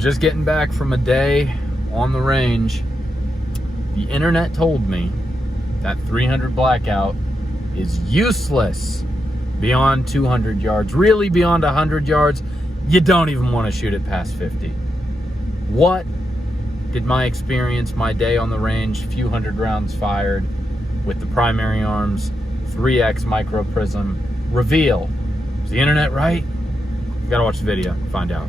just getting back from a day on the range. The internet told me that 300 blackout is useless beyond 200 yards. Really, beyond 100 yards, you don't even want to shoot it past 50. What did my experience, my day on the range, few hundred rounds fired with the primary arms, 3X Micro Prism reveal? Is the internet right? You gotta watch the video and find out.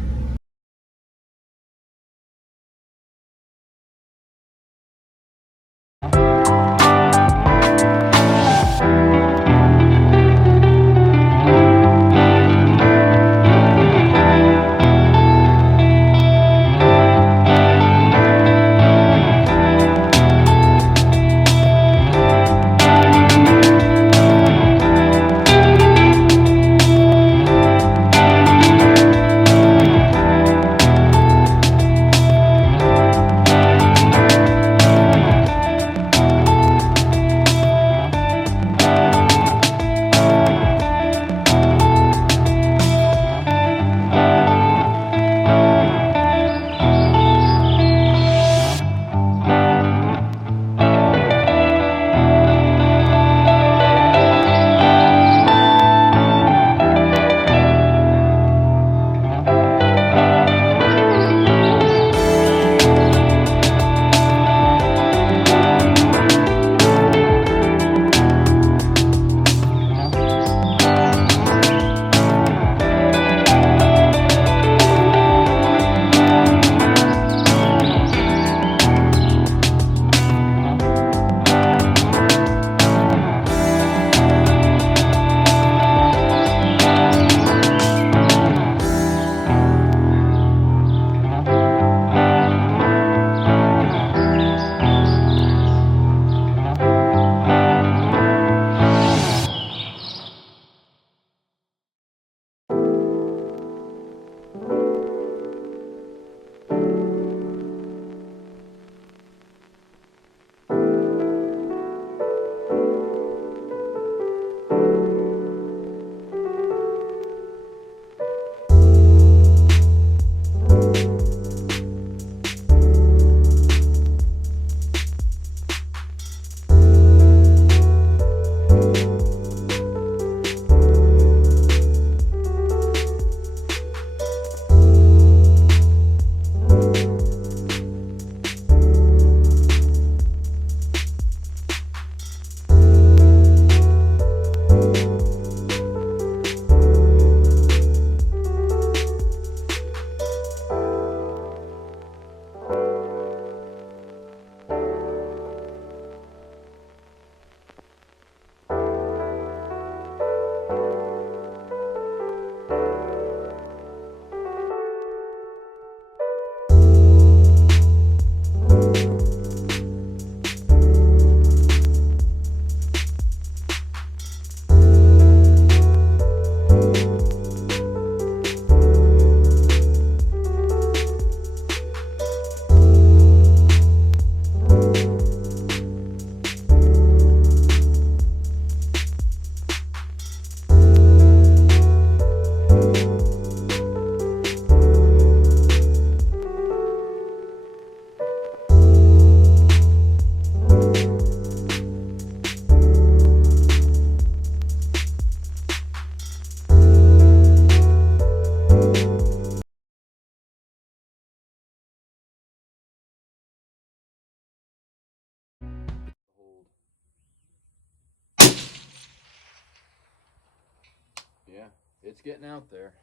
Yeah, it's getting out there.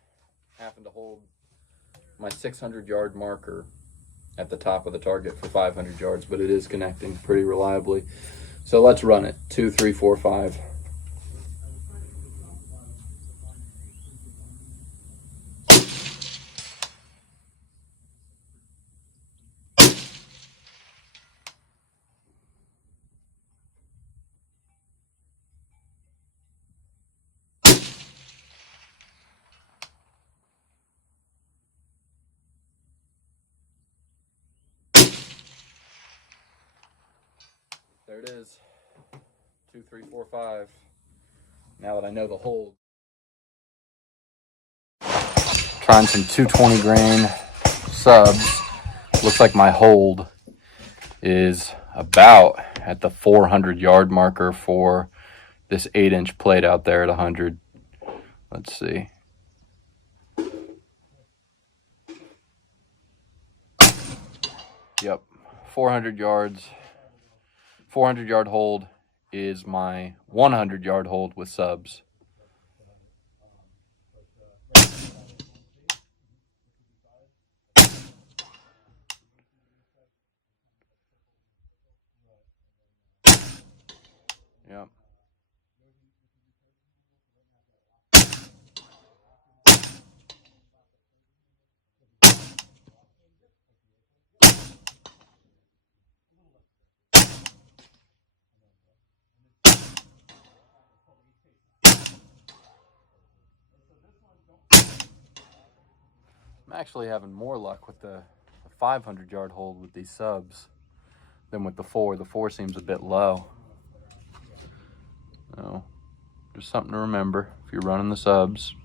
Having to hold my 600-yard marker at the top of the target for 500 yards, but it is connecting pretty reliably. So let's run it. 2, 3, 4, 5. There it is. 2, 3, 4, 5. Now that I know the hold. Trying some 220 grain subs. Looks like my hold is about at the 400 yard marker for this 8-inch plate out there at 100. Let's see. Yep, 400 yards. 400 yard hold is my 100 yard hold with subs. Yep. I'm actually having more luck with the 500 yard hold with these subs than with the 4. The 4 seems a bit low. So, just something to remember if you're running the subs.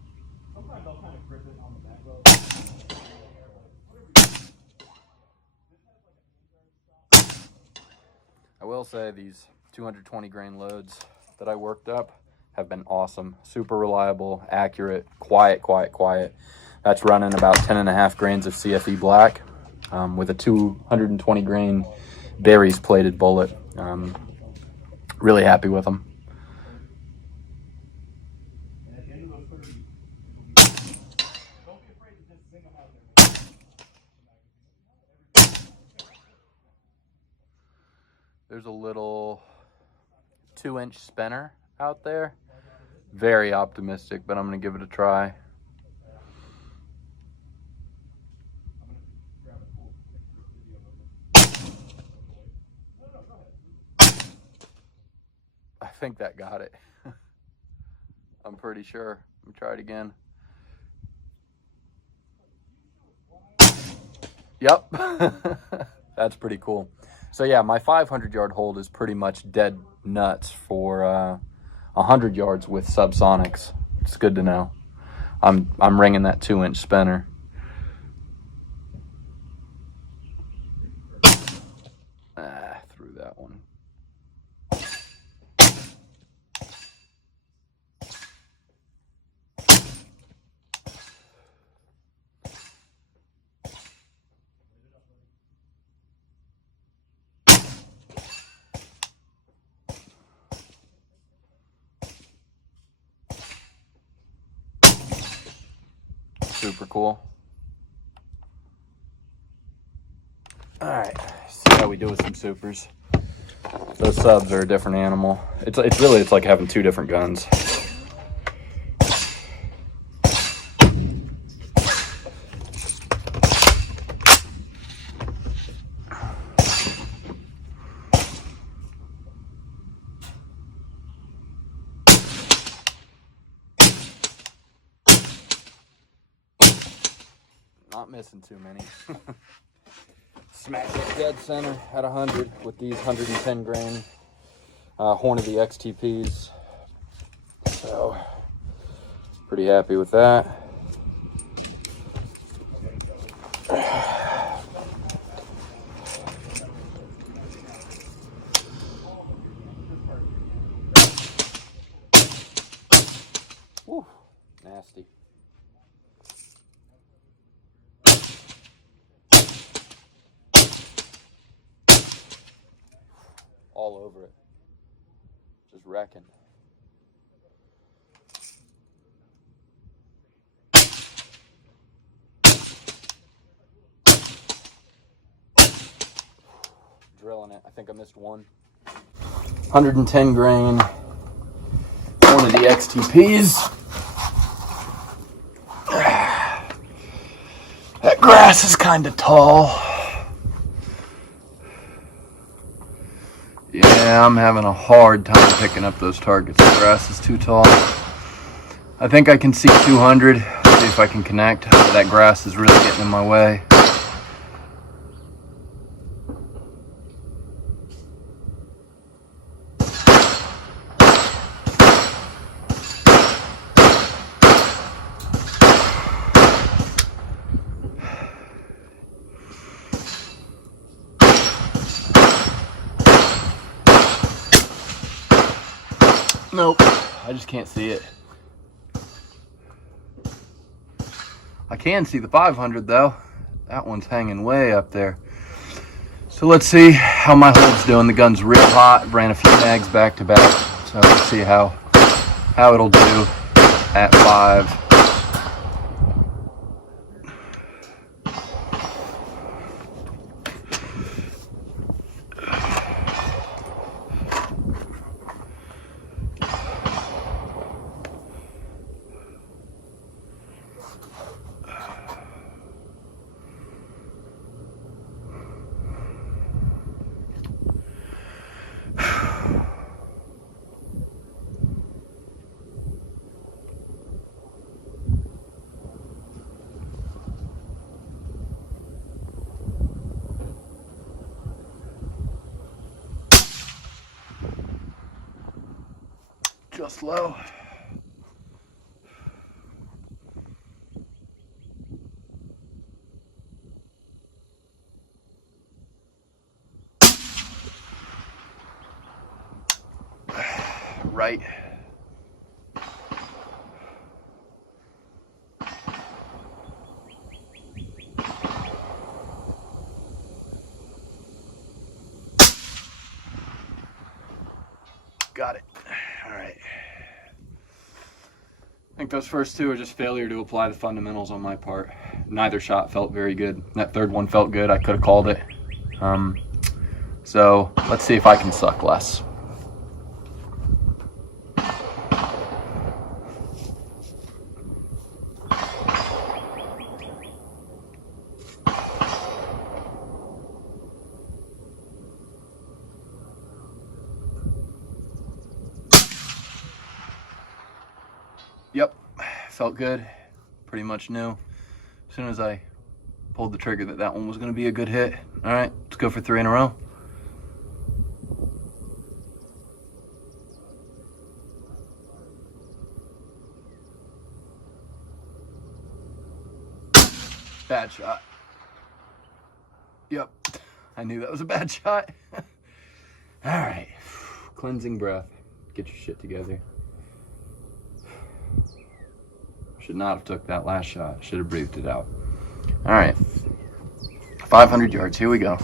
I will say these 220 grain loads that I worked up have been awesome. Super reliable, accurate, quiet. That's running about 10.5 grains of CFE black with a 220 grain berries plated bullet. Really happy with them. There's a little 2-inch spinner out there. Very optimistic, but I'm going to give it a try. I think that got it. I'm pretty sure. Let me try it again. Yep. That's pretty cool. So yeah, my 500 yard hold is pretty much dead nuts for 100 yards with subsonics. It's good to know. I'm ringing that 2-inch spinner. Through that one. Super cool. All right, see how we do with some supers. Those subs are a different animal. It's like having 2 different guns. Not missing too many. Smack it dead center at 100 with these 110 grain Hornady XTPs. So, pretty happy with that. Woo, nasty. All over it. Just wrecking. Drilling it. I think I missed one. 110 grain. One of the XTPs. That grass is kind of tall. Yeah, I'm having a hard time picking up those targets. The grass is too tall. I think I can see 200. See if I can connect. That grass is really getting in my way. Nope, I just can't see it. I can see the 500 though. That one's hanging way up there. So let's see how my hold's doing. The gun's real hot. Ran a few mags back to back. So let's see how it'll do at 5. Just low. Right. Got it. All right. I think those first two are just failure to apply the fundamentals on my part. Neither shot felt very good. That third one felt good. I could have called it. So let's see if I can suck less. Yep, felt good. Pretty much knew as soon as I pulled the trigger that one was going to be a good hit. All right, let's go for 3 in a row. Bad shot. Yep, I knew that was a bad shot. All right, cleansing breath. Get your shit together. Should not have took that last shot. Should have breathed it out. All right, 500 yards, here we go.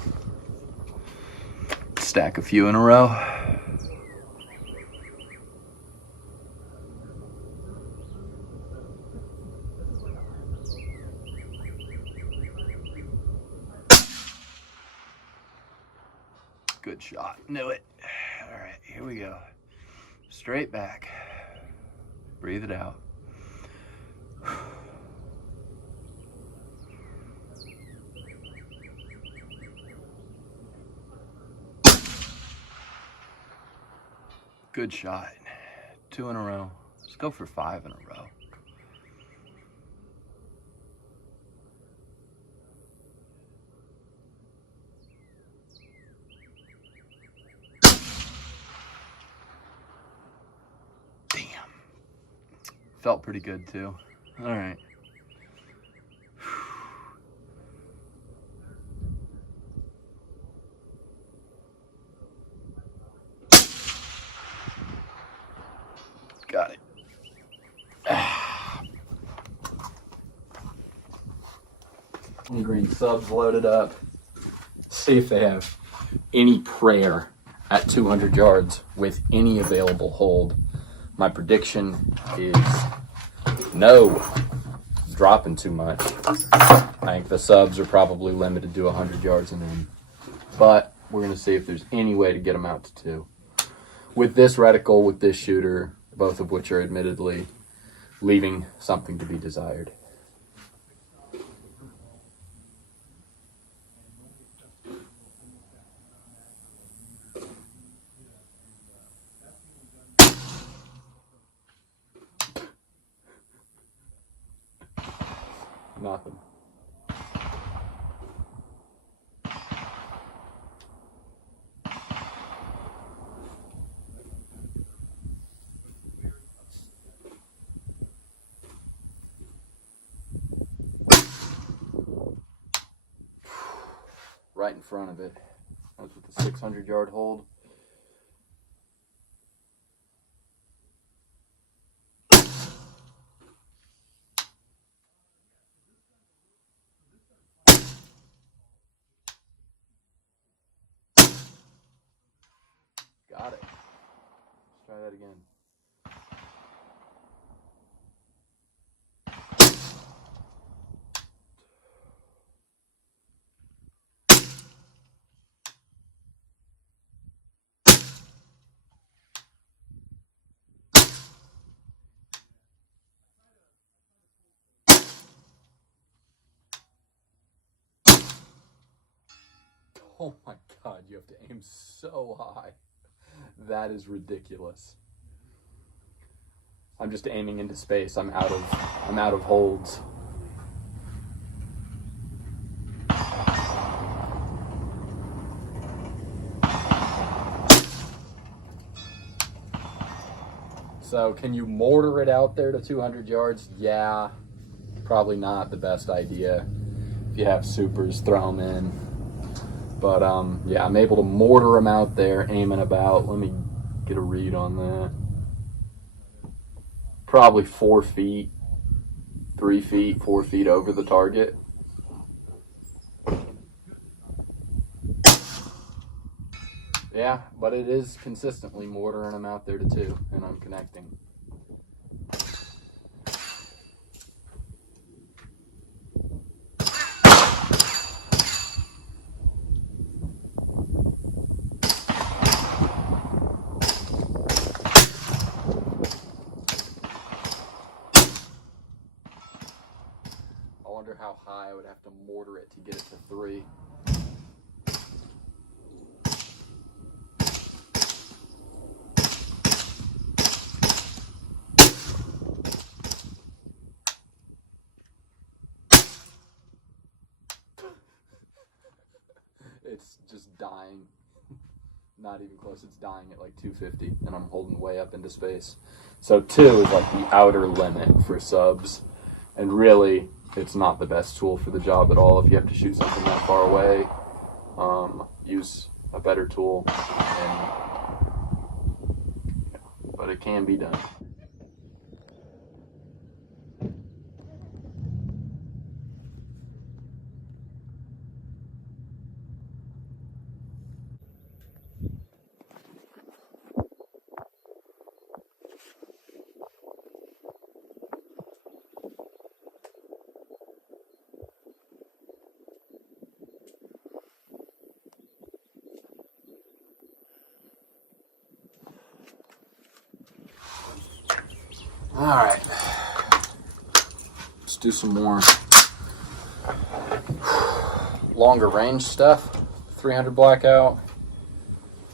Stack a few in a row. Good shot, knew it. All right, here we go. Straight back, breathe it out. Good shot. 2 in a row. Let's go for 5 in a row. Damn. Felt pretty good too. All right. Got it. Green subs loaded up. See if they have any prayer at 200 yards with any available hold. My prediction is no, dropping too much. I think the subs are probably limited to 100 yards and in. But we're going to see if there's any way to get them out to 2. With this reticle, with this shooter, both of which are admittedly leaving something to be desired. Nothing. Right in front of it. That was with the 600-yard hold. Got it. Let's try that again. Oh my God, you have to aim so high. That is ridiculous. I'm just aiming into space. I'm out of holds. So can you mortar it out there to 200 yards? Yeah, probably not the best idea. If you have supers, throw them in. But yeah, I'm able to mortar them out there, aiming about. Let me get a read on that. Probably 4 feet, 3 feet, 4 feet over the target. Yeah, but it is consistently mortaring them out there to 2, and I'm connecting. I wonder how high I would have to mortar it to get it to 3. It's just dying. Not even close. It's dying at like 250, and I'm holding way up into space. So 2 is like the outer limit for subs, and really, it's not the best tool for the job at all. If you have to shoot something that far away, use a better tool. But it can be done. All right, let's do some more longer range stuff. 300 blackout,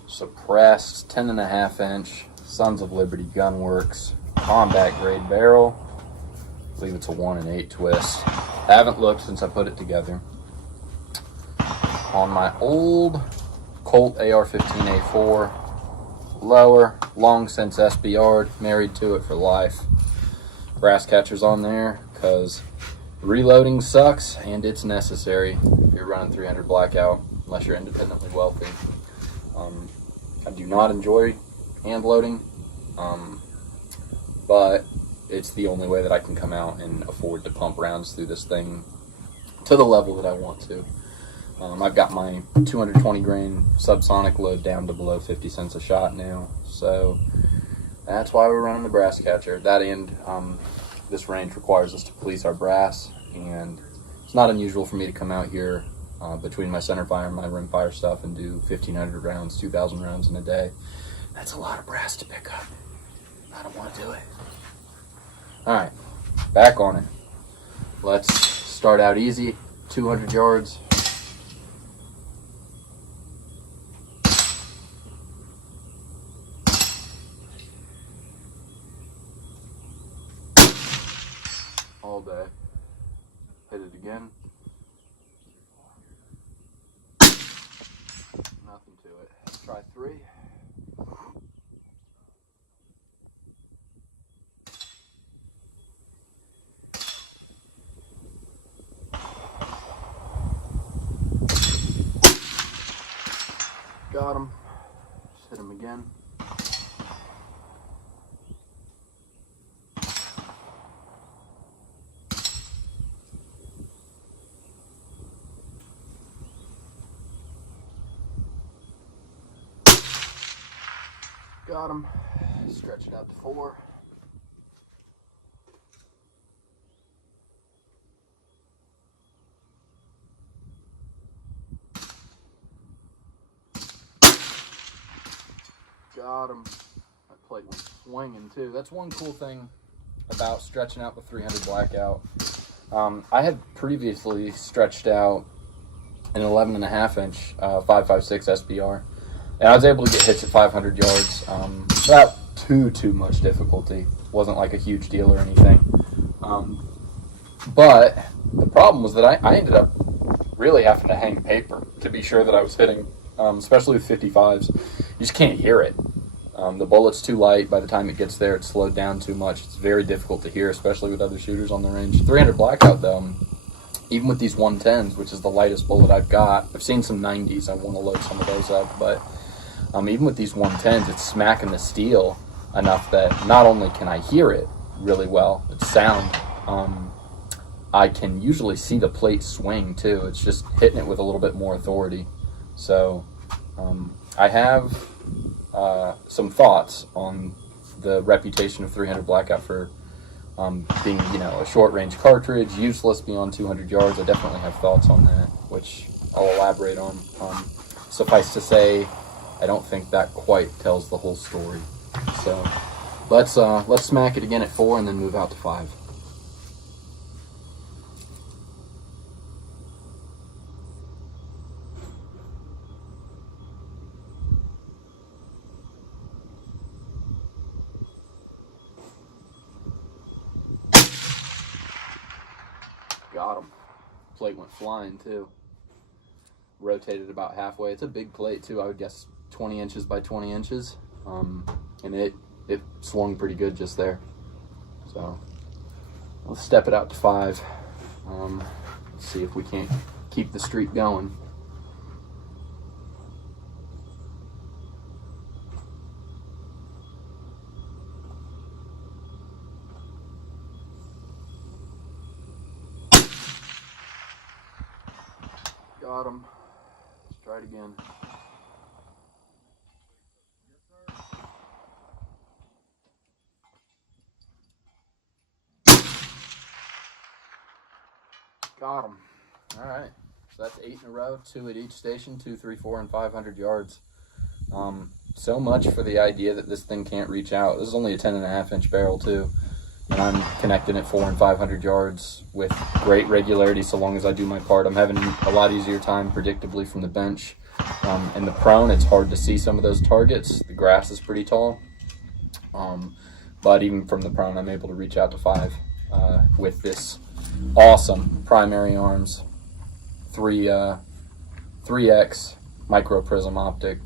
suppressed 10.5 inch Sons of Liberty Gunworks combat grade barrel. I believe it's a 1 8 twist. I haven't looked since I put it together. On my old Colt AR-15A4, lower, long since SBR'd, married to it for life. Brass catchers on there because reloading sucks and it's necessary if you're running 300 blackout, unless you're independently wealthy. I do not enjoy hand loading, but it's the only way that I can come out and afford to pump rounds through this thing to the level that I want to. I've got my 220 grain subsonic load down to below 50 cents a shot now, so that's why we're running the brass catcher. At that end, this range requires us to police our brass, and it's not unusual for me to come out here between my center fire and my rim fire stuff and do 1,500 rounds, 2,000 rounds in a day. That's a lot of brass to pick up. I don't want to do it. All right, back on it. Let's start out easy, 200 yards. All day. Hit it again. Nothing to it. Let's try 3. Got him. Just hit him again. Got him. Stretch it out to 4. Got him. That plate went swinging too. That's one cool thing about stretching out the 300 blackout. I had previously stretched out an 11.5 inch 5.56 SBR, and I was able to get hits at 500 yards without too much difficulty. Wasn't like a huge deal or anything. But the problem was that I ended up really having to hang paper to be sure that I was hitting, especially with 55s. You just can't hear it. The bullet's too light. By the time it gets there, it's slowed down too much. It's very difficult to hear, especially with other shooters on the range. 300 blackout, though, even with these 110s, which is the lightest bullet I've got, I've seen some 90s. I want to load some of those up, but even with these 110s, it's smacking the steel enough that not only can I hear it really well, it's sound, I can usually see the plate swing too. It's just hitting it with a little bit more authority. So I have some thoughts on the reputation of 300 blackout for being, a short-range cartridge, useless beyond 200 yards. I definitely have thoughts on that, which I'll elaborate on. Suffice to say, I don't think that quite tells the whole story. So let's smack it again at 4 and then move out to 5. Got him. Plate went flying too. Rotated about halfway. It's a big plate too. I would guess 20 inches by 20 inches. And it swung pretty good just there. So let's step it out to 5. Let's see if we can't keep the streak going. Got him. Let's try it again. Got him. All right. So that's 8 in a row, 2 at each station, 2, 3, 4, and 500 yards. So much for the idea that this thing can't reach out. This is only a 10.5 inch barrel too. And I'm connecting at 4 and 500 yards with great regularity so long as I do my part. I'm having a lot easier time predictably from the bench. In the prone, it's hard to see some of those targets. The grass is pretty tall. But even from the prone, I'm able to reach out to 5 with this awesome primary arms 3x Micro Prism optic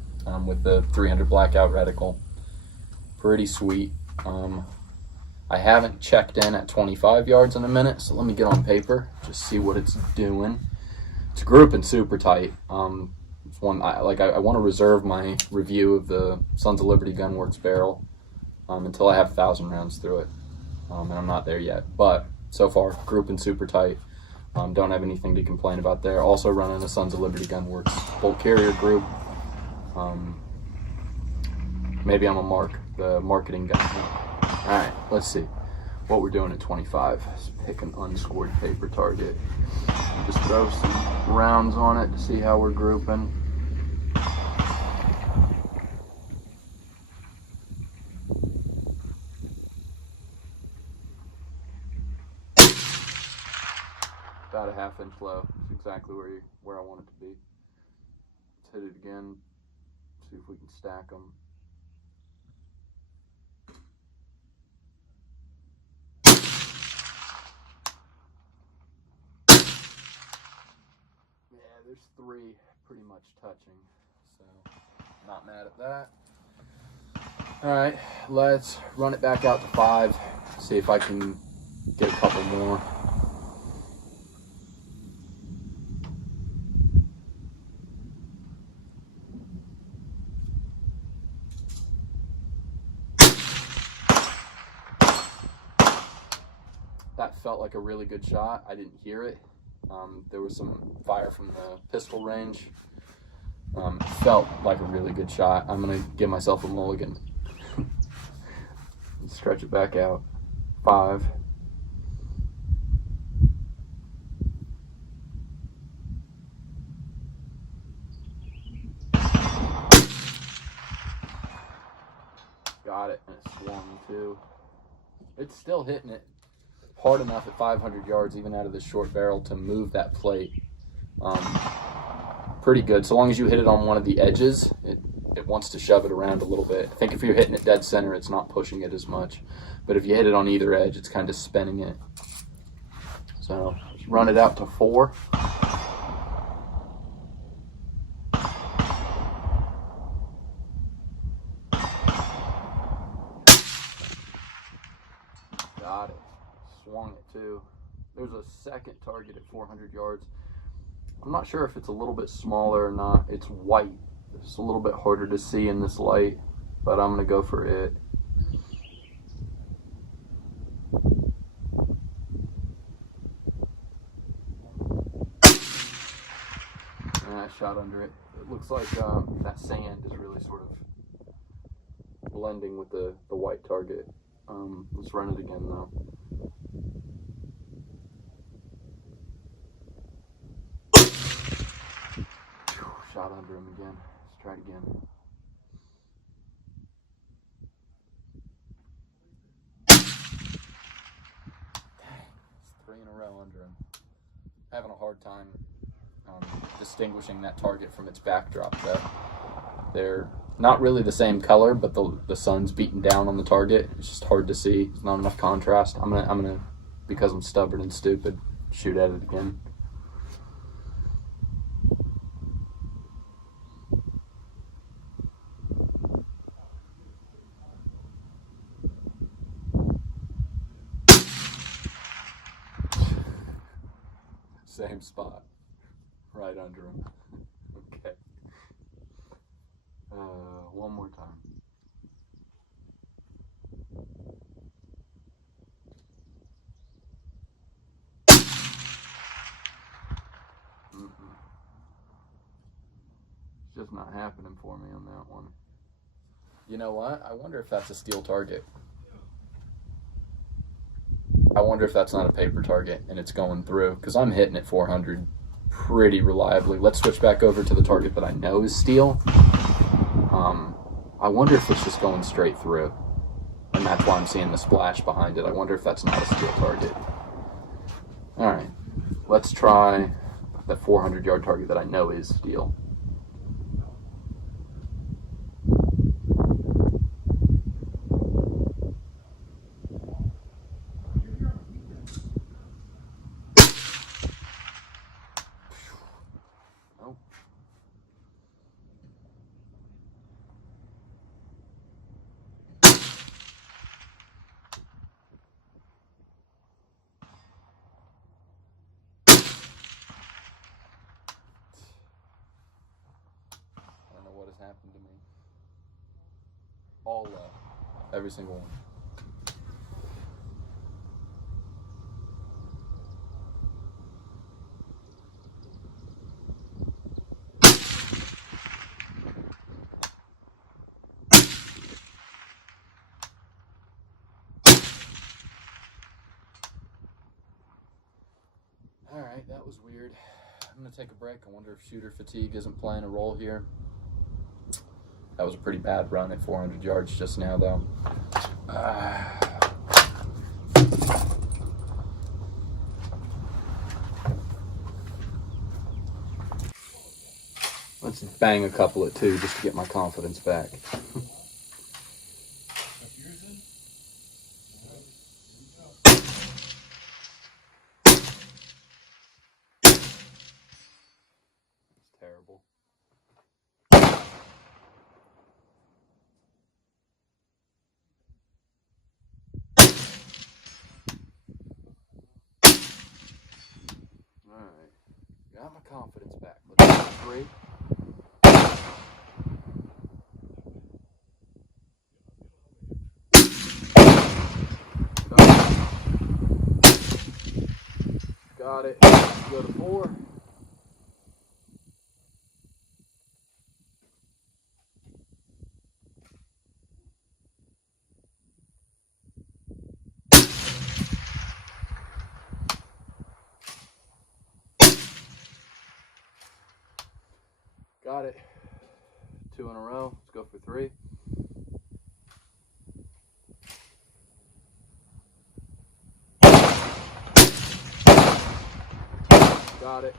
with the 300 blackout reticle. Pretty sweet. I haven't checked in at 25 yards in a minute, so let me get on paper, just see what it's doing. It's grouping super tight. It's one I want to reserve my review of the Sons of Liberty Gunworks barrel until I have 1,000 rounds through it, and I'm not there yet. But so far, grouping super tight. Don't have anything to complain about there. Also running a Sons of Liberty Gunworks bolt carrier group. Maybe I'm a mark, the marketing guy. All right, let's see what we're doing at 25. Let's pick an unscored paper target. Just throw some rounds on it to see how we're grouping. About a 1/2 inch low. It's exactly where I want it to be. Let's hit it again. See if we can stack them. There's 3 pretty much touching, so not mad at that. All right, let's run it back out to 5, see if I can get a couple more. That felt like a really good shot. I didn't hear it. There was some fire from the pistol range. Felt like a really good shot. I'm gonna give myself a mulligan. Stretch it back out. 5. Got it, and it swung too. It's still hitting it hard enough at 500 yards, even out of this short barrel, to move that plate. Pretty good. So long as you hit it on one of the edges, it wants to shove it around a little bit. I think if you're hitting it dead center, it's not pushing it as much. But if you hit it on either edge, it's kind of spinning it. So let's run it out to 4. Got it. Swung it too. There's a second target at 400 yards. I'm not sure if it's a little bit smaller or not. It's white. It's a little bit harder to see in this light, but I'm going to go for it. And I shot under it. It looks like that sand is really sort of blending with the white target. Let's run it again though. Shot under him again. Let's try it again. It's 3 in a row under him. Having a hard time distinguishing that target from its backdrop though. They're not really the same color, but the sun's beating down on the target. It's just hard to see. There's not enough contrast. I'm gonna, because I'm stubborn and stupid, shoot at it again. Same spot, right under him. Okay. One more time. It's just not happening for me on that one. You know what? I wonder if that's a steel target. I wonder if that's not a paper target and it's going through, because I'm hitting at 400 pretty reliably. Let's switch back over to the target that I know is steel. I wonder if it's just going straight through, and that's why I'm seeing the splash behind it. I wonder if that's not a steel target. All right, let's try that 400-yard target that I know is steel. What has happened to me? All low. Every single one. All right, that was weird. I'm gonna take a break. I wonder if shooter fatigue isn't playing a role here. That was a pretty bad run at 400 yards just now, though. Let's bang a couple at 2 just to get my confidence back. It's terrible. Alright, got my confidence back. Let's go 3. Got it. Let's go to 4. Got it. 2 in a row. Let's go for 3. Got it.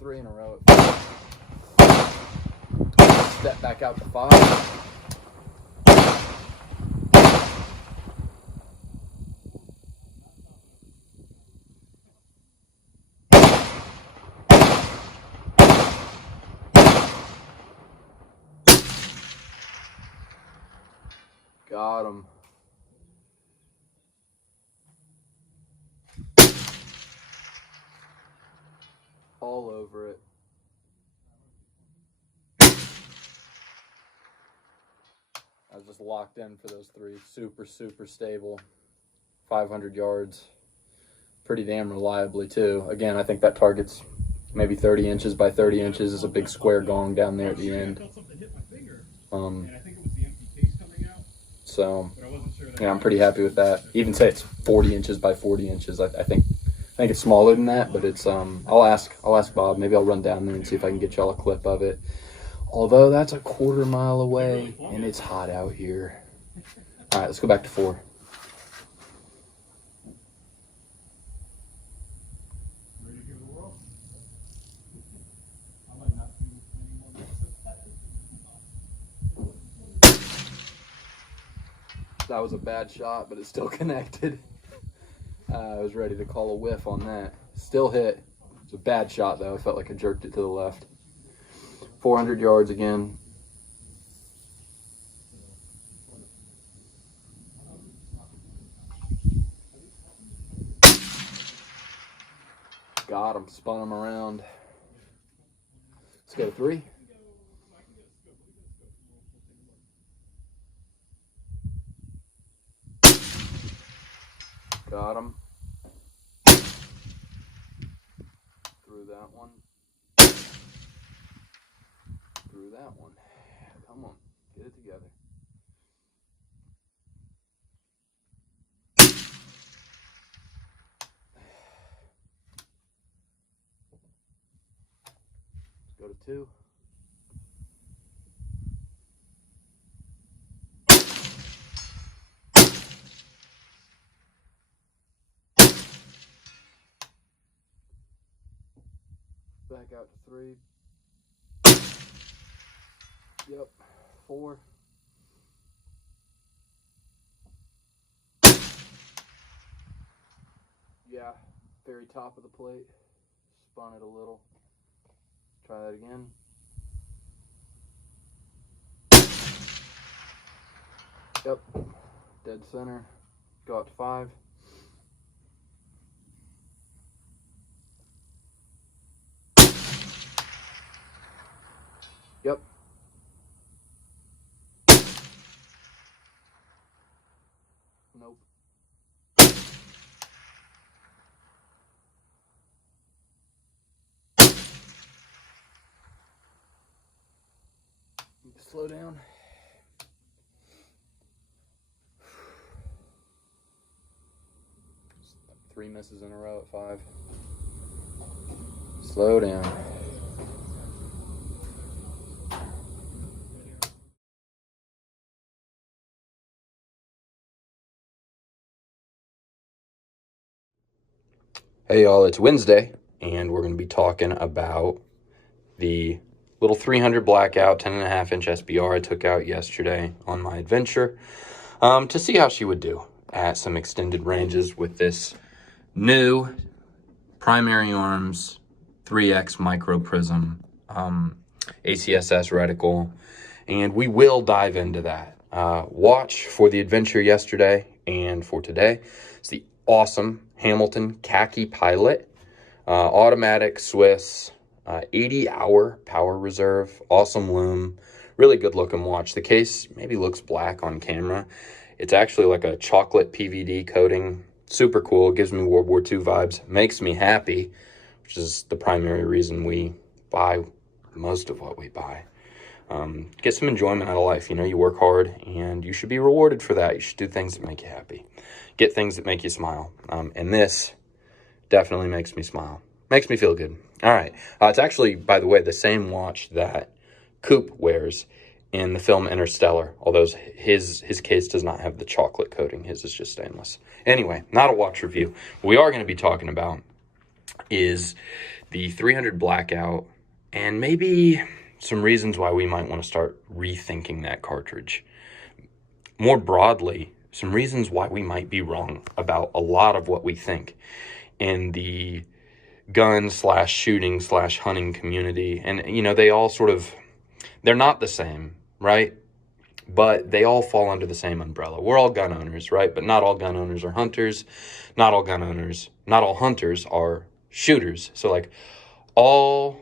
3 in a row. Step back out to 5. Got him. All over it. I was just locked in for those 3. Super, super stable. 500 yards. Pretty damn reliably, too. Again, I think that target's maybe 30 inches by 30 inches. Is a big square gong down there at the end. So, yeah, I'm pretty happy with that. Even say it's 40 inches by 40 inches. I think it's smaller than that, but it's I'll ask Bob. Maybe I'll run down there and see if I can get y'all a clip of it. Although that's a quarter mile away and it's hot out here. All right, let's go back to 4. That was a bad shot, but it still connected. I was ready to call a whiff on that. Still hit. It's a bad shot, though. I felt like I jerked it to the left. 400 yards again. Got him. Spun him around. Let's go to 3. Got him. Through that one. Through that one. Come on, get it together. Let's go to 2. Back out to 3. Yep. 4. Yeah, very top of the plate. Spun it a little. Try that again. Yep. Dead center. Go out to 5. Yep. Nope. Need to slow down. Three misses in a row at 5. Slow down. Hey y'all, it's Wednesday, and we're going to be talking about the little 300 blackout 10.5-inch SBR I took out yesterday on my adventure to see how she would do at some extended ranges with this new primary arms 3X Micro Prism ACSS reticle, and we will dive into that. Watch for the adventure yesterday and for today. It's the awesome Hamilton Khaki Pilot, automatic Swiss, 80-hour power reserve, awesome loom, really good looking watch. The case maybe looks black on camera. It's actually like a chocolate PVD coating, super cool, gives me World War II vibes, makes me happy, which is the primary reason we buy most of what we buy. Get some enjoyment out of life. You know, you work hard and you should be rewarded for that. You should do things that make you happy. Get things that make you smile. And this definitely makes me smile. Makes me feel good. All right. It's actually, by the way, the same watch that Coop wears in the film Interstellar, although his case does not have the chocolate coating. His is just stainless. Anyway, not a watch review. What we are going to be talking about is the 300 blackout and maybe some reasons why we might want to start rethinking that cartridge. More broadly, some reasons why we might be wrong about a lot of what we think in the gun/shooting/hunting community. And, you know, they all they're not the same, right? But they all fall under the same umbrella. We're all gun owners, right? But not all gun owners are hunters. Not all hunters are shooters. So, like, all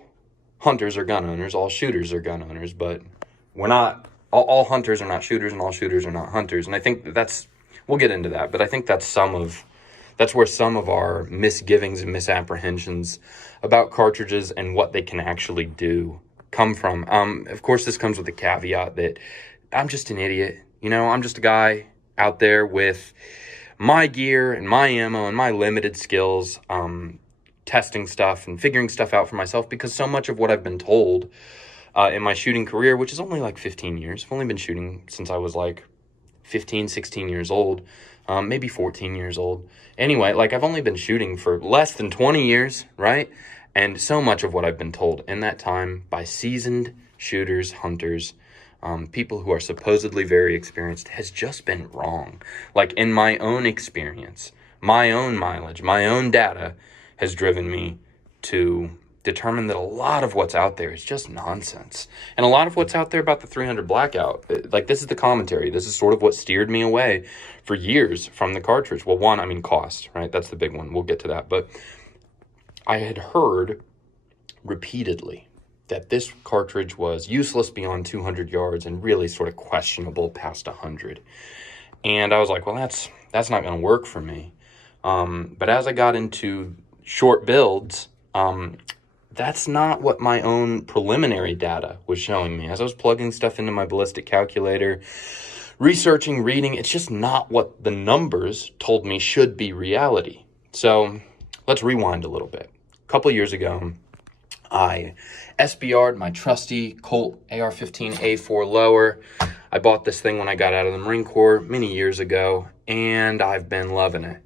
hunters are gun owners, all shooters are gun owners, but we're not, all hunters are not shooters, and all shooters are not hunters. And I think we'll get into that, but I think that's where some of our misgivings and misapprehensions about cartridges and what they can actually do come from. Of course, this comes with the caveat that I'm just an idiot. You know, I'm just a guy out there with my gear and my ammo and my limited skills, testing stuff and figuring stuff out for myself, because so much of what I've been told in my shooting career, which is only like 15 years, I've only been shooting since I was like 15, 16 years old, maybe 14 years old. Anyway, like, I've only been shooting for less than 20 years, right? And so much of what I've been told in that time by seasoned shooters, hunters, people who are supposedly very experienced has just been wrong. Like, in my own experience, my own mileage, my own data has driven me to determine that a lot of what's out there is just nonsense. And a lot of what's out there about the 300 blackout, like, this is the commentary. This is sort of what steered me away for years from the cartridge. Well, one, I mean, cost, right? That's the big one. We'll get to that. But I had heard repeatedly that this cartridge was useless beyond 200 yards and really sort of questionable past 100. And I was like, well, that's not going to work for me. But as I got into short builds, that's not what my own preliminary data was showing me. As I was plugging stuff into my ballistic calculator, researching, reading, it's just not what the numbers told me should be reality. So let's rewind a little bit. A couple years ago, I SBR'd my trusty Colt AR-15A4 lower. I bought this thing when I got out of the Marine Corps many years ago, and I've been loving it.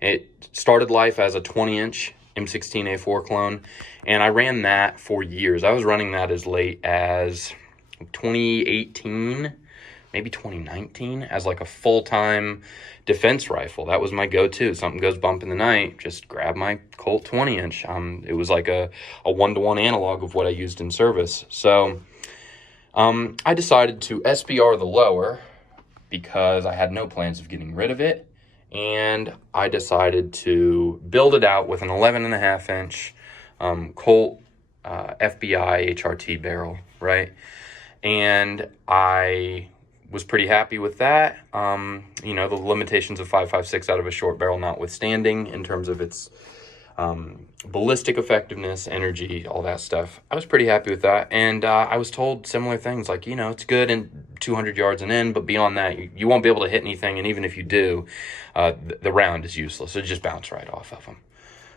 It started life as a 20-inch M16A4 clone, and I ran that for years. I was running that as late as 2018, maybe 2019, as like a full-time defense rifle. That was my go-to. Something goes bump in the night, just grab my Colt 20-inch. It was like a one-to-one analog of what I used in service. So I decided to SBR the lower because I had no plans of getting rid of it. And I decided to build it out with an 11.5-inch Colt FBI HRT barrel, right? And I was pretty happy with that. You know, the limitations of 5.56 out of a short barrel notwithstanding in terms of its ballistic effectiveness, energy, all that stuff. I was pretty happy with that. And I was told similar things like, you know, it's good in 200 yards and in, but beyond that, you won't be able to hit anything. And even if you do, the round is useless. It'll just bounce right off of them.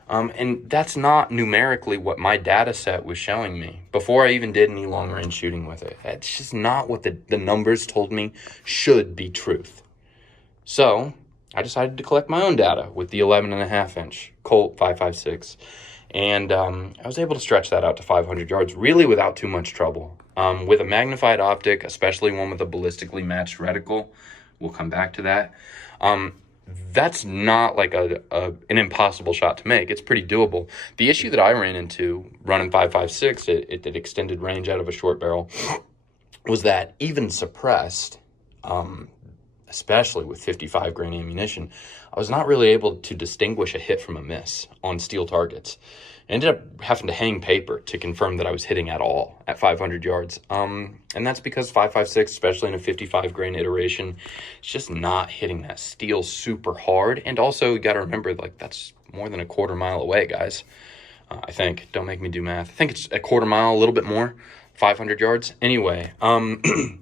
And that's not numerically what my data set was showing me before I even did any long range shooting with it. That's just not what the numbers told me should be truth. So I decided to collect my own data with the 11.5-inch Colt 5.56. And I was able to stretch that out to 500 yards really without too much trouble. With a magnified optic, especially one with a ballistically matched reticle, we'll come back to that. That's not like an impossible shot to make. It's pretty doable. The issue that I ran into running 5.56 it extended range out of a short barrel was that even suppressed, especially with 55 grain ammunition, I was not really able to distinguish a hit from a miss on steel targets. I ended up having to hang paper to confirm that I was hitting at all at 500 yards. And that's because 5.56, especially in a 55 grain iteration, it's just not hitting that steel super hard. And also, you got to remember, like, that's more than a quarter mile away, guys. I think. Don't make me do math. I think it's a quarter mile, a little bit more. 500 yards. Anyway,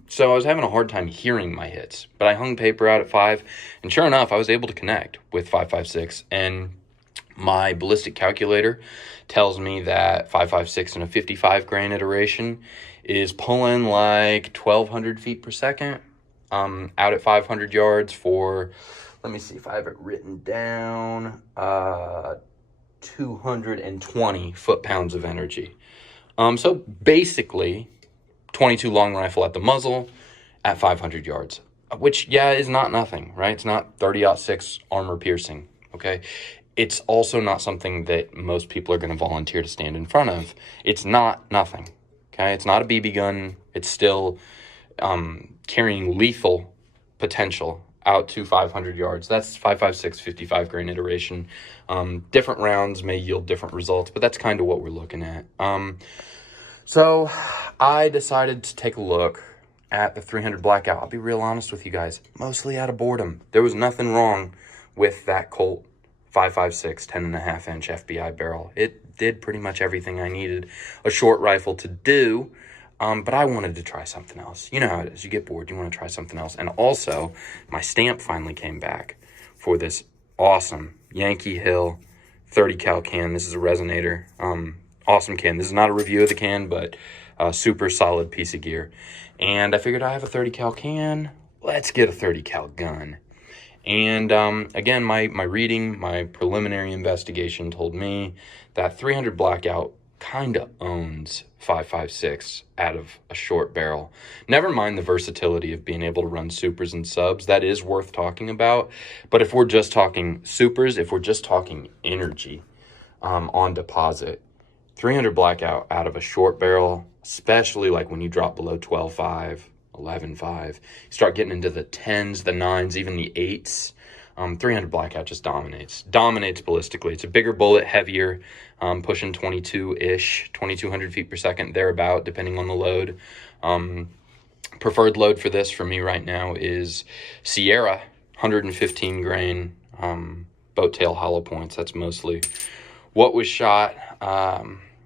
so I was having a hard time hearing my hits, but I hung paper out at 5, and sure enough, I was able to connect with 5.56, and My ballistic calculator tells me that 5.56 in a 55 grain iteration is pulling like 1,200 feet per second out at 500 yards for, let me see if I have it written down, 220 foot-pounds of energy. So basically, 22 long rifle at the muzzle at 500 yards, which, yeah, is not nothing, right? It's not 30-06 armor piercing, okay? It's also not something that most people are going to volunteer to stand in front of. It's not nothing, okay? It's not a BB gun. It's still carrying lethal potential out to 500 yards. That's 5.56, 55 grain iteration. Different rounds may yield different results, but that's kind of what we're looking at. So I decided to take a look at the 300 Blackout. I'll be real honest with you guys, mostly out of boredom. There was nothing wrong with that Colt 5.56, 10.5 inch FBI barrel. It did pretty much everything I needed a short rifle to do. But I wanted to try something else. You know how it is. You get bored. You want to try something else. And also, my stamp finally came back for this awesome Yankee Hill 30 cal can. This is a resonator. Awesome can. This is not a review of the can, but a super solid piece of gear. And I figured I have a 30 cal can. Let's get a 30 cal gun. And again, my reading, my preliminary investigation told me that 300 Blackout kind of owns 5.56 out of a short barrel. Never mind the versatility of being able to run supers and subs. That is worth talking about. But if we're just talking supers, if we're just talking energy on deposit, 300 Blackout out of a short barrel, especially like when you drop below 12.5, 11.5, you start getting into the 10s, the 9s, even the 8s. 300 Blackout just dominates ballistically. It's a bigger bullet, heavier, pushing 22-ish, 2,200 feet per second, thereabout, depending on the load. Preferred load for this for me right now is Sierra, 115 grain, boat tail hollow points. That's mostly what was shot.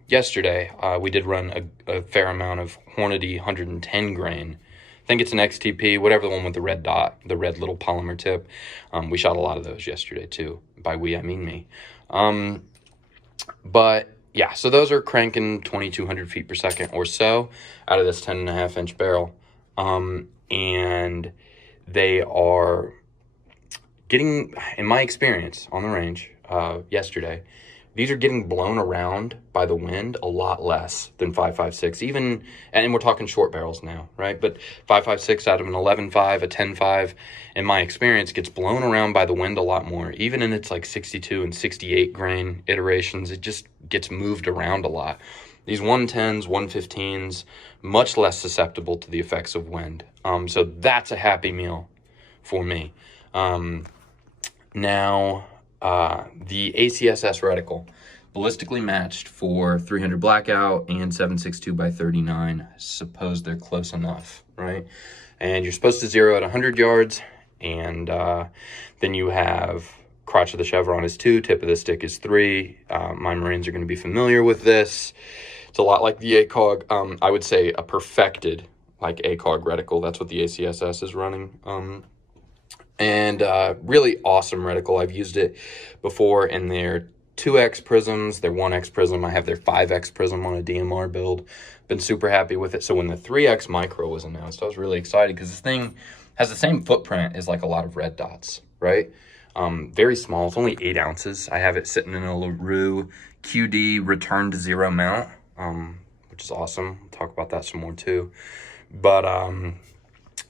Yesterday, we did run a fair amount of Hornady 110 grain. I think it's an XTP, whatever the one with the red dot, the red little polymer tip. We shot a lot of those yesterday too. By we, I mean me. But yeah, so those are cranking 2,200 feet per second or so out of this 10.5 inch barrel. And they are getting, in my experience on the range yesterday, these are getting blown around by the wind a lot less than 5.56, even, and we're talking short barrels now, right? But 5.56 out of an 11.5, a 10.5, in my experience, gets blown around by the wind a lot more. Even in its like 62 and 68 grain iterations, it just gets moved around a lot. These 110s, 115s, much less susceptible to the effects of wind. So that's a happy meal for me. Now, the ACSS reticle, ballistically matched for 300 Blackout and 7.62 by 39. I suppose they're close enough, right? And you're supposed to zero at 100 yards, and then you have crotch of the chevron is 2, tip of the stick is 3. My Marines are going to be familiar with this. It's a lot like the ACOG. I would say a perfected like ACOG reticle. That's what the ACSS is running. And really awesome reticle. I've used it before in their 2X prisms, their 1X prism. I have their 5X prism on a DMR build. Been super happy with it. So when the 3X micro was announced, I was really excited because this thing has the same footprint as like a lot of red dots, right? Very small. It's only 8 ounces. I have it sitting in a LaRue QD return to zero mount, which is awesome. We'll talk about that some more too. But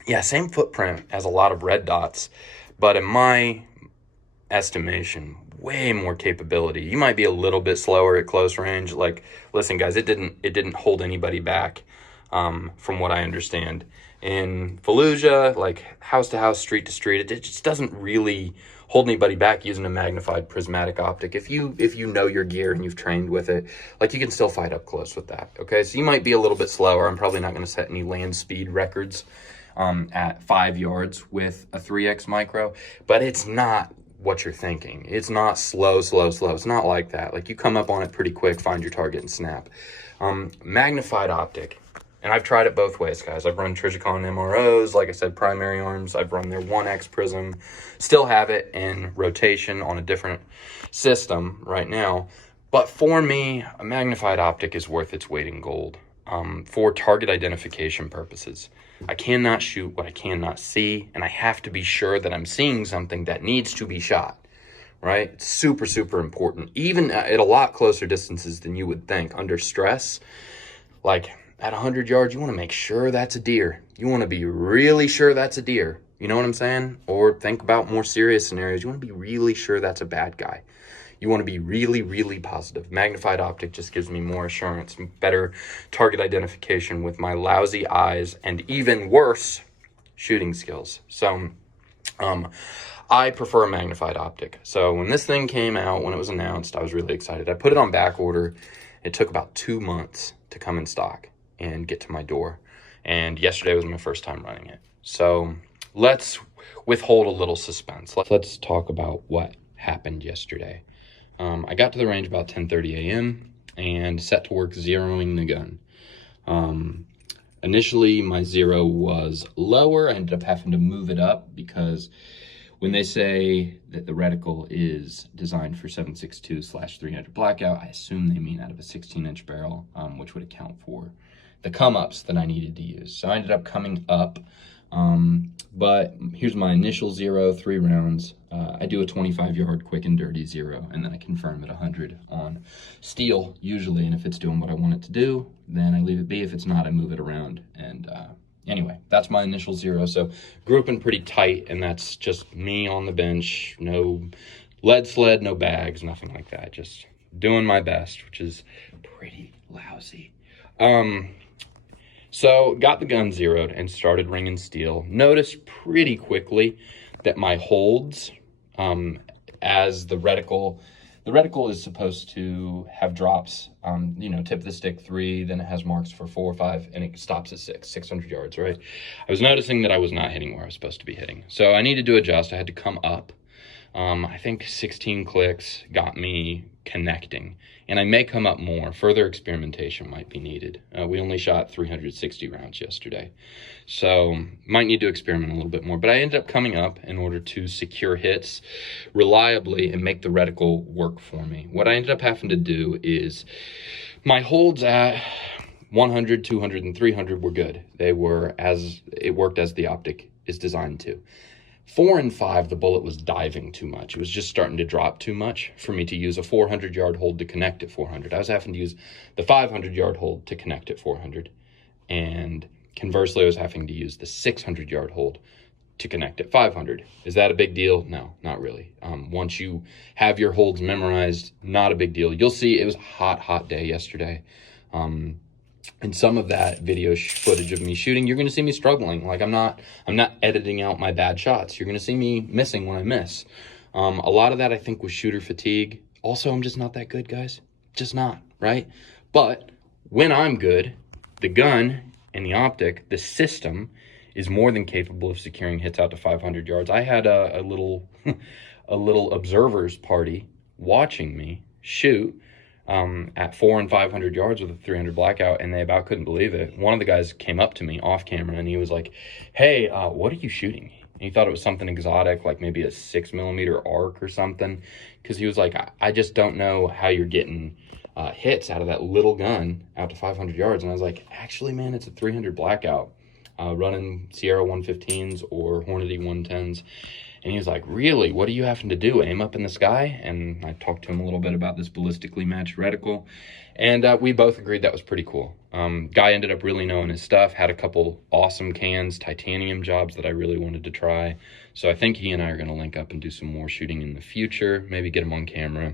yeah, same footprint as a lot of red dots, but in my estimation, way more capability. You might be a little bit slower at close range. Like, listen, guys, it didn't hold anybody back, from what I understand. In Fallujah, like house to house, street to street, it just doesn't really hold anybody back using a magnified prismatic optic. If you know your gear and you've trained with it, like you can still fight up close with that. Okay, so you might be a little bit slower. I'm probably not going to set any land speed records at 5 yards with a 3X micro, but it's not what you're thinking. It's not slow. It's not like that. Like you come up on it pretty quick, find your target and snap. Magnified optic And I've tried it both ways, guys. I've run Trijicon MROs, like I said, primary arms. I've run their 1X Prism. Still have it in rotation on a different system right now. But for me, a magnified optic is worth its weight in gold for target identification purposes. I cannot shoot what I cannot see, and I have to be sure that I'm seeing something that needs to be shot, right? It's super, super important. Even at a lot closer distances than you would think, under stress, like at 100 yards, you want to make sure that's a deer. You want to be really sure that's a deer. You know what I'm saying? Or think about more serious scenarios. You want to be really sure that's a bad guy. You want to be really, really positive. Magnified optic just gives me more assurance, better target identification with my lousy eyes, and even worse, shooting skills. So I prefer a magnified optic. So when this thing came out, when it was announced, I was really excited. I put it on back order. It took about 2 months to come in stock and get to my door. And yesterday was my first time running it. So let's withhold a little suspense. Let's talk about what happened yesterday. I got to the range about 10:30 a.m. and set to work zeroing the gun. Initially, my zero was lower. I ended up having to move it up because when they say that the reticle is designed for 7.62/300 blackout, I assume they mean out of a 16-inch barrel, which would account for the come-ups that I needed to use. So I ended up coming up, but here's my initial zero, 3 rounds. I do a 25-yard quick and dirty zero, and then I confirm at 100 on steel, usually, and if it's doing what I want it to do, then I leave it be. If it's not, I move it around, and anyway, that's my initial zero. So grouping pretty tight, and that's just me on the bench, no lead sled, no bags, nothing like that, just doing my best, which is pretty lousy. So got the gun zeroed and started ringing steel. Noticed pretty quickly that my holds, as the reticle is supposed to have drops, tip of the stick 3, then it has marks for 4 or 5, and it stops at 600 yards, right? I was noticing that I was not hitting where I was supposed to be hitting. So I needed to adjust. I had to come up. I think 16 clicks got me connecting, and I may come up more. Further experimentation might be needed. We only shot 360 rounds yesterday, so might need to experiment a little bit more, but I ended up coming up in order to secure hits reliably and make the reticle work for me. What I ended up having to do is my holds at 100, 200, and 300 were good. It worked as the optic is designed to. 4 and 5, the bullet was diving too much. It was just starting to drop too much for me to use a 400-yard hold to connect at 400. I was having to use the 500-yard hold to connect at 400. And conversely, I was having to use the 600-yard hold to connect at 500. Is that a big deal? No, not really. Once you have your holds memorized, not a big deal. You'll see it was a hot day yesterday. And some of that video footage of me shooting, you're going to see me struggling. Like I'm not editing out my bad shots. You're going to see me missing when I miss. A lot of that I think was shooter fatigue. Also, I'm just not that good, guys. Just not, right? But when I'm good, the gun and the optic, the system is more than capable of securing hits out to 500 yards. I had a little observers party watching me shoot at 400 and 500 yards with a 300 blackout, and they about couldn't believe it. One of the guys came up to me off camera and he was like, "Hey, what are you shooting?" And he thought it was something exotic, like maybe a 6mm arc or something, because he was like, I just don't know how you're getting hits out of that little gun out to 500 yards. And I was like, actually, man, it's a 300 blackout, running Sierra 115s or Hornady 110s. And he was like, "Really? What are you having to do? Aim up in the sky?" And I talked to him a little bit about this ballistically matched reticle. And we both agreed that was pretty cool. Guy ended up really knowing his stuff, had a couple awesome cans, titanium jobs that I really wanted to try. So I think he and I are going to link up and do some more shooting in the future, maybe get him on camera.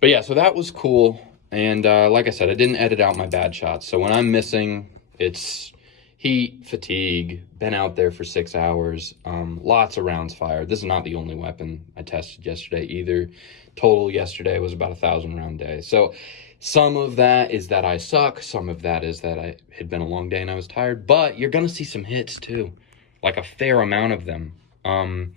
But yeah, so that was cool. And like I said, I didn't edit out my bad shots. So when I'm missing, it's heat, fatigue, been out there for 6 hours, lots of rounds fired. This is not the only weapon I tested yesterday either. Total yesterday was about 1,000-round day. So some of that is that I suck. Some of that is that it had been a long day and I was tired. But you're going to see some hits too, like a fair amount of them. And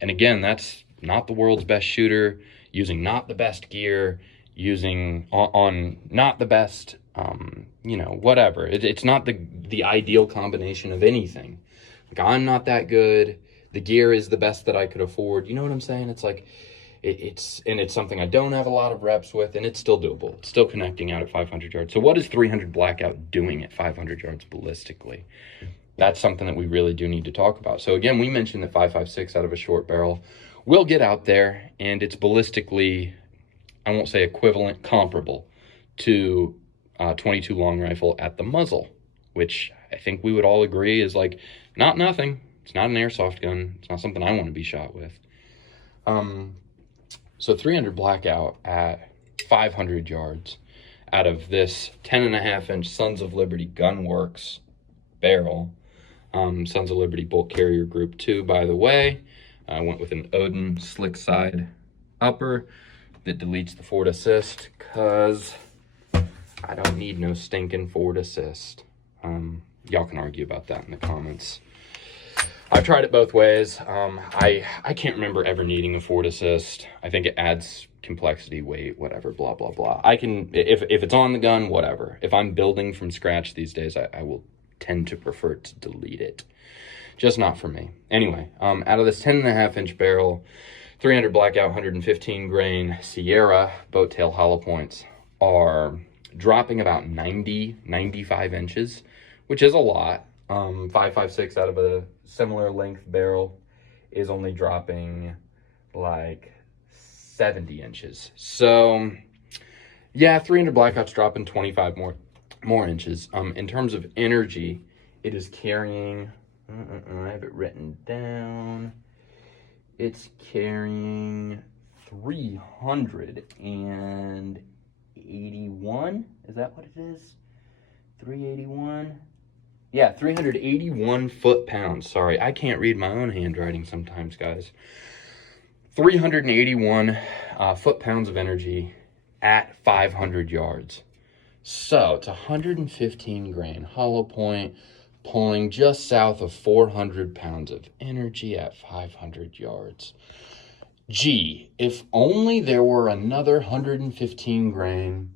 again, that's not the world's best shooter, using not the best gear, using on not the best you know, whatever. It's not the ideal combination of anything. Like, I'm not that good. The gear is the best that I could afford. You know what I'm saying? It's like, it's something I don't have a lot of reps with, and it's still doable. It's still connecting out at 500 yards. So what is 300 blackout doing at 500 yards ballistically? That's something that we really do need to talk about. So again, we mentioned that 5.56 out of a short barrel will get out there, and it's ballistically, I won't say equivalent, comparable to 22 long rifle at the muzzle, which I think we would all agree is like not nothing. It's not an airsoft gun. It's not something I want to be shot with. So 300 blackout at 500 yards out of this 10.5-inch Sons of Liberty Gunworks barrel. Sons of Liberty Bolt Carrier Group 2, by the way. I went with an Odin slick side upper that deletes the forward assist because I don't need no stinking forward assist. Y'all can argue about that in the comments. I've tried it both ways. I can't remember ever needing a forward assist. I think it adds complexity, weight, whatever, blah, blah, blah. I can, if it's on the gun, whatever. If I'm building from scratch these days, I will tend to prefer to delete it. Just not for me. Anyway, out of this 10.5-inch barrel, 300 blackout, 115 grain Sierra boat tail hollow points are dropping about 95 inches, which is a lot. 5.56 out of a similar length barrel is only dropping like 70 inches. So yeah, 300 blackout's dropping 25 more inches. In terms of energy, it is carrying, I have it written down. It's carrying 381. Is that what it is? 381? Yeah, 381 foot-pounds. Sorry, I can't read my own handwriting sometimes, guys. 381 foot-pounds of energy at 500 yards. So it's 115 grain hollow point, pulling just south of 400 pounds of energy at 500 yards. Gee, if only there were another 115 grain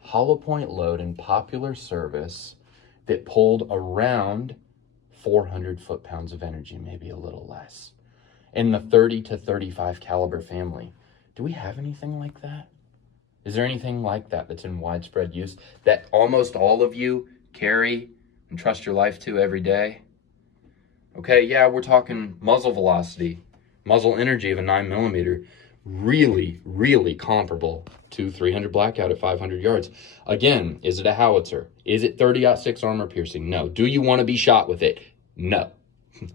hollow point load in popular service that pulled around 400 foot-pounds of energy, maybe a little less, in the 30 to 35 caliber family. Do we have anything like that? Is there anything like that that's in widespread use that almost all of you carry and trust your life to every day? Okay, yeah, we're talking muzzle velocity, muzzle energy of a 9mm, really, really comparable to 300 blackout at 500 yards. Again, is it a howitzer? Is it 30-06 armor piercing? No. Do you want to be shot with it? No.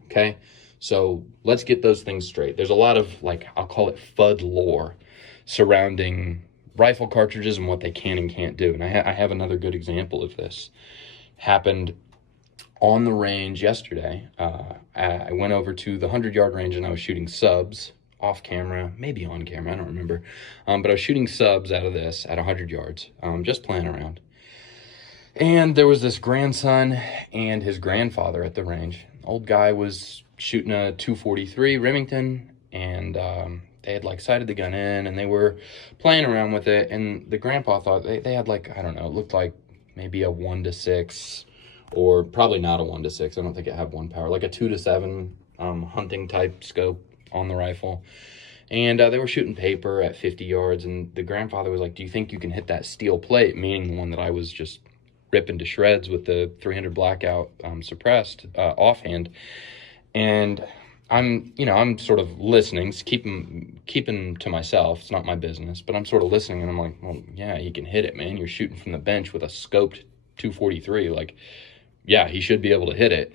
Okay, so let's get those things straight. There's a lot of, like, I'll call it FUD lore surrounding rifle cartridges and what they can and can't do. And I have another good example of this. Happened on the range yesterday. I went over to the 100-yard range and I was shooting subs off camera, maybe on camera, I don't remember. But I was shooting subs out of this at 100 yards, just playing around. And there was this grandson and his grandfather at the range. Old guy was shooting a 243 Remington, and they had like sighted the gun in and they were playing around with it. And the grandpa thought they had, like, I don't know, it looked like maybe a 1-6, or probably not a 1-6. I don't think it had one power, like a 2-7 hunting type scope on the rifle. And they were shooting paper at 50 yards. And the grandfather was like, do you think you can hit that steel plate? Meaning the one that I was just ripping to shreds with the 300 blackout suppressed offhand. And I'm sort of listening, keeping to myself. It's not my business, but I'm sort of listening, and I'm like, well, yeah, he can hit it, man. You're shooting from the bench with a scoped 243. Like, yeah, he should be able to hit it.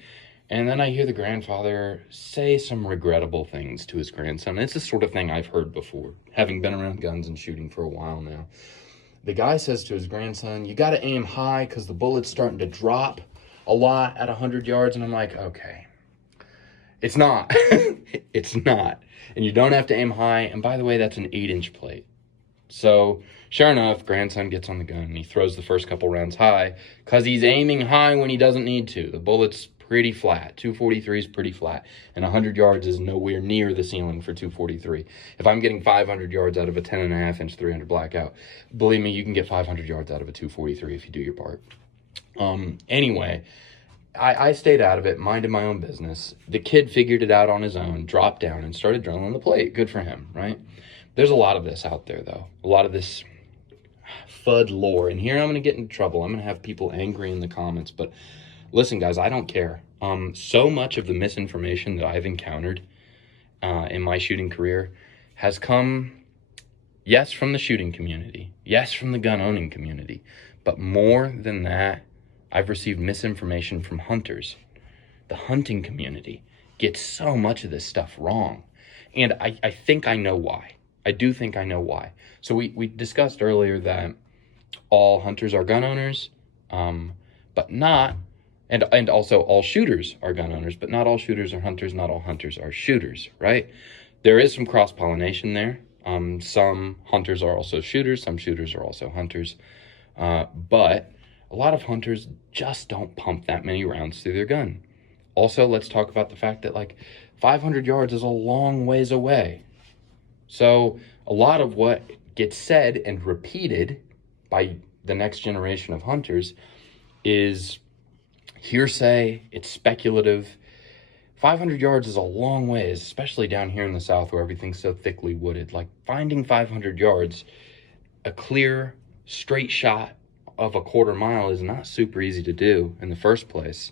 And then I hear the grandfather say some regrettable things to his grandson. It's the sort of thing I've heard before, having been around guns and shooting for a while now. The guy says to his grandson, you got to aim high because the bullet's starting to drop a lot at 100 yards. And I'm like, okay. It's not. It's not. And you don't have to aim high. And by the way, that's an 8-inch plate. So sure enough, grandson gets on the gun and he throws the first couple rounds high because he's aiming high when he doesn't need to. The bullet's pretty flat. 243 is pretty flat. And 100 yards is nowhere near the ceiling for 243. If I'm getting 500 yards out of a 10.5-inch 300 blackout, believe me, you can get 500 yards out of a 243 if you do your part. Anyway, I stayed out of it, minded my own business. The kid figured it out on his own, dropped down, and started drilling the plate. Good for him, right? There's a lot of this out there, though. A lot of this FUD lore. And here I'm going to get in trouble. I'm going to have people angry in the comments. But listen, guys, I don't care. So much of the misinformation that I've encountered in my shooting career has come, yes, from the shooting community. Yes, from the gun-owning community. But more than that, I've received misinformation from hunters. The hunting community gets so much of this stuff wrong. And I think I know why. I do think I know why. So we discussed earlier that all hunters are gun owners, but not, and also all shooters are gun owners, but not all shooters are hunters, not all hunters are shooters, right? There is some cross-pollination there. Some hunters are also shooters, some shooters are also hunters, but a lot of hunters just don't pump that many rounds through their gun. Also, let's talk about the fact that like 500 yards is a long ways away. So a lot of what gets said and repeated by the next generation of hunters is hearsay, it's speculative. 500 yards is a long ways, especially down here in the South where everything's so thickly wooded. Like finding 500 yards, a clear, straight shot of a quarter mile is not super easy to do in the first place.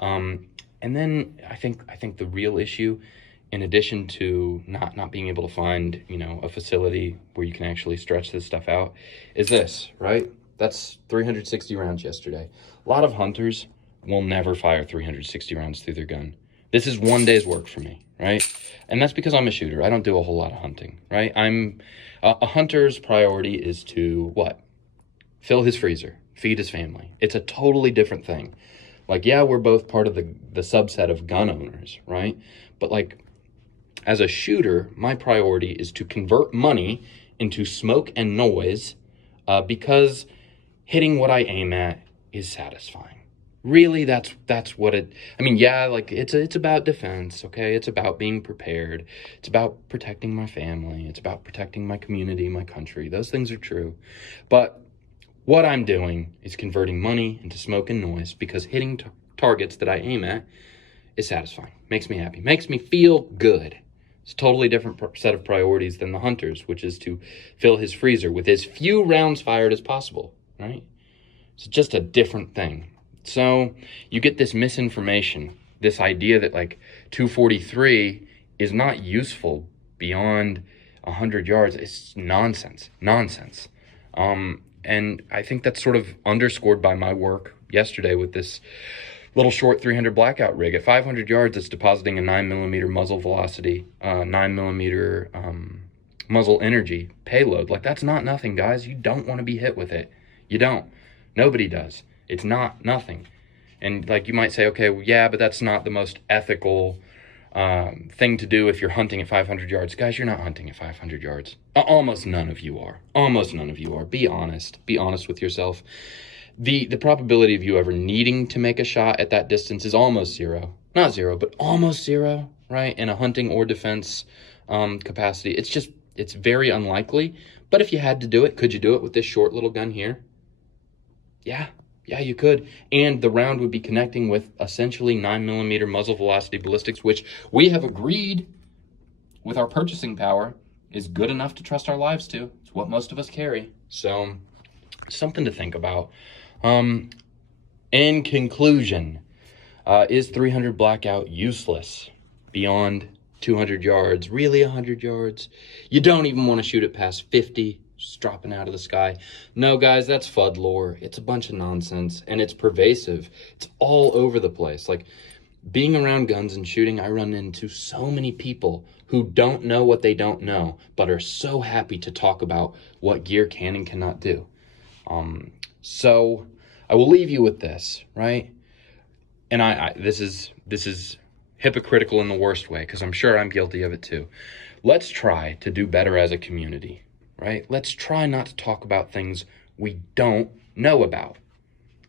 And then I think the real issue, in addition to not being able to find, a facility where you can actually stretch this stuff out, is this, right? That's 360 rounds yesterday. A lot of hunters will never fire 360 rounds through their gun. This is one day's work for me, right? And that's because I'm a shooter. I don't do a whole lot of hunting, right? A hunter's priority is to what? Fill his freezer, feed his family. It's a totally different thing. Like, yeah, we're both part of the subset of gun owners, right? But like, as a shooter, my priority is to convert money into smoke and noise because hitting what I aim at is satisfying. Really, that's what it, yeah, like it's about defense, okay? It's about being prepared. It's about protecting my family. It's about protecting my community, my country. Those things are true. But what I'm doing is converting money into smoke and noise because hitting targets that I aim at is satisfying. Makes me happy. Makes me feel good. It's a totally different set of priorities than the hunter's, which is to fill his freezer with as few rounds fired as possible, right? It's just a different thing. So you get this misinformation, this idea that like 243 is not useful beyond 100 yards. It's nonsense. And I think that's sort of underscored by my work yesterday with this little short 300 blackout rig. At 500 yards, it's depositing a 9mm muzzle velocity, 9mm muzzle energy payload. Like, that's not nothing, guys. You don't want to be hit with it. You don't. Nobody does. It's not nothing. And like, you might say, okay, well, yeah, but that's not the most ethical thing to do if you're hunting at 500 yards. Guys, you're not hunting at 500 yards. Almost none of you are. Almost none of you are. Be honest. Be honest with yourself. The probability of you ever needing to make a shot at that distance is almost zero. Not zero, but almost zero, right? In a hunting or defense capacity. It's very unlikely. But if you had to do it, could you do it with this short little gun here? Yeah, you could. And the round would be connecting with essentially 9mm muzzle velocity ballistics, which we have agreed with our purchasing power is good enough to trust our lives to. It's what most of us carry. So, something to think about. In conclusion, is 300 blackout useless beyond 200 yards? Really 100 yards? You don't even want to shoot it past 50. Just dropping out of the sky. No, guys, that's FUD lore. It's a bunch of nonsense, and it's pervasive. It's all over the place. Like, being around guns and shooting, I run into so many people who don't know what they don't know, but are so happy to talk about what gear can and cannot do. So I will leave you with this, right? And this is hypocritical in the worst way, because I'm sure I'm guilty of it too. Let's try to do better as a community. Right? Let's try not to talk about things we don't know about.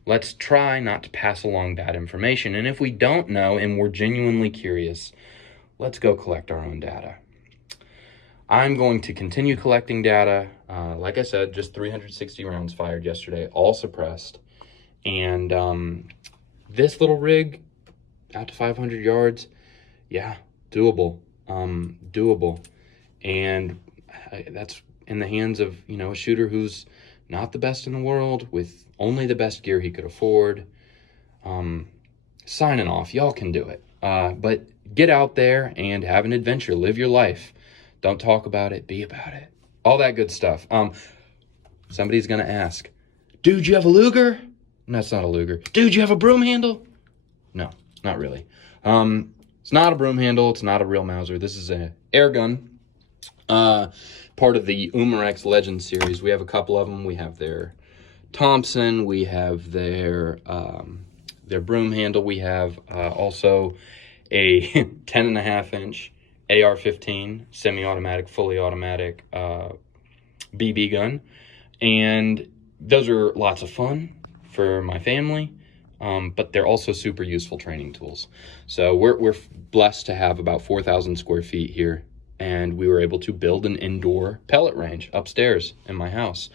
Let's try not to pass along bad information. And if we don't know and we're genuinely curious, let's go collect our own data. I'm going to continue collecting data. Like I said, just 360 rounds fired yesterday, all suppressed. And this little rig out to 500 yards, yeah, doable. Doable. And that's in the hands of, you know, a shooter who's not the best in the world with only the best gear he could afford. Signing off. Y'all can do it. But get out there and have an adventure. Live your life. Don't talk about it. Be about it. All that good stuff. Somebody's going to ask, dude, you have a Luger? No, it's not a Luger. Dude, you have a broom handle? No, not really. It's not a broom handle. It's not a real Mauser. This is an air gun. Part of the Umarex Legend series. We have a couple of them. We have their Thompson. We have their broom handle. We have also a 10.5-inch AR-15 semi-automatic, fully automatic BB gun. And those are lots of fun for my family, but they're also super useful training tools. So we're blessed to have about 4,000 square feet here, and we were able to build an indoor pellet range upstairs in my house.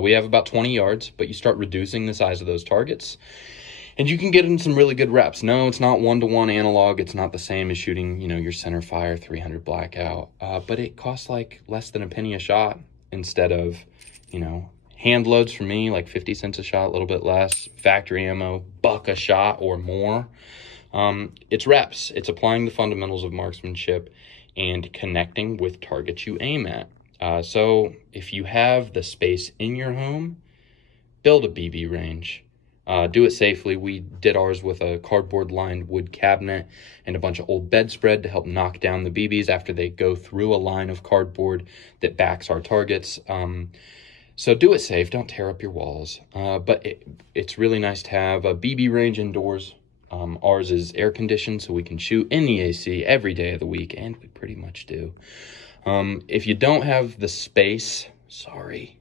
We have about 20 yards, but you start reducing the size of those targets, and you can get in some really good reps. No, it's not one-to-one analog. It's not the same as shooting, you know, your center fire 300 blackout, but it costs like less than a penny a shot instead of, you know, hand loads for me, like 50 cents a shot, a little bit less. Factory ammo, $1 a shot or more. It's reps. It's applying the fundamentals of marksmanship and connecting with targets you aim at. So if you have the space in your home, build a BB range. Do it safely. We did ours with a cardboard-lined wood cabinet and a bunch of old bedspread to help knock down the BBs after they go through a line of cardboard that backs our targets. So do it safe. Don't tear up your walls. But it's really nice to have a BB range indoors. Ours is air-conditioned, so we can shoot in the AC every day of the week, and we pretty much do. If you don't have the space, sorry,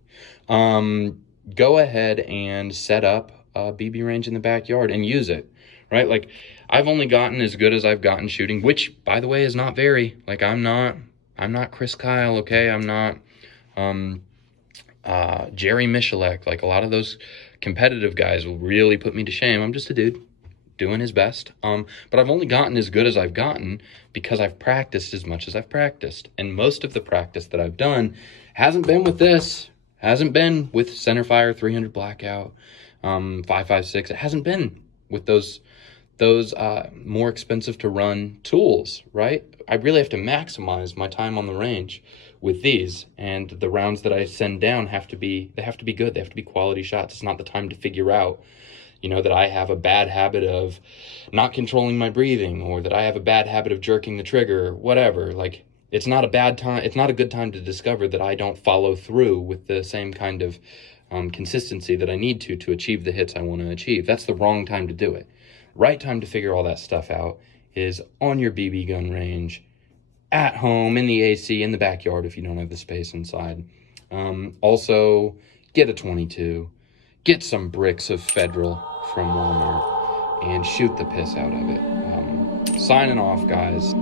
go ahead and set up a BB range in the backyard and use it, right? Like, I've only gotten as good as I've gotten shooting, which, by the way, is not very. Like, I'm not Chris Kyle, okay? I'm not Jerry Michalek. Like, a lot of those competitive guys will really put me to shame. I'm just a dude doing his best. But I've only gotten as good as I've gotten because I've practiced as much as I've practiced. And most of the practice that I've done hasn't been with this, hasn't been with centerfire 300 blackout, 5.56. It hasn't been with those more expensive to run tools, right? I really have to maximize my time on the range with these, and the rounds that I send down have to be good. They have to be quality shots. It's not the time to figure out, you know, that I have a bad habit of not controlling my breathing, or that I have a bad habit of jerking the trigger, whatever. Like, it's not a bad time. It's not a good time to discover that I don't follow through with the same kind of consistency that I need to achieve the hits I want to achieve. That's the wrong time to do it. Right time to figure all that stuff out is on your BB gun range, at home, in the AC, in the backyard if you don't have the space inside. Also, get a 22. Get some bricks of Federal from Walmart and shoot the piss out of it. Signing off, guys.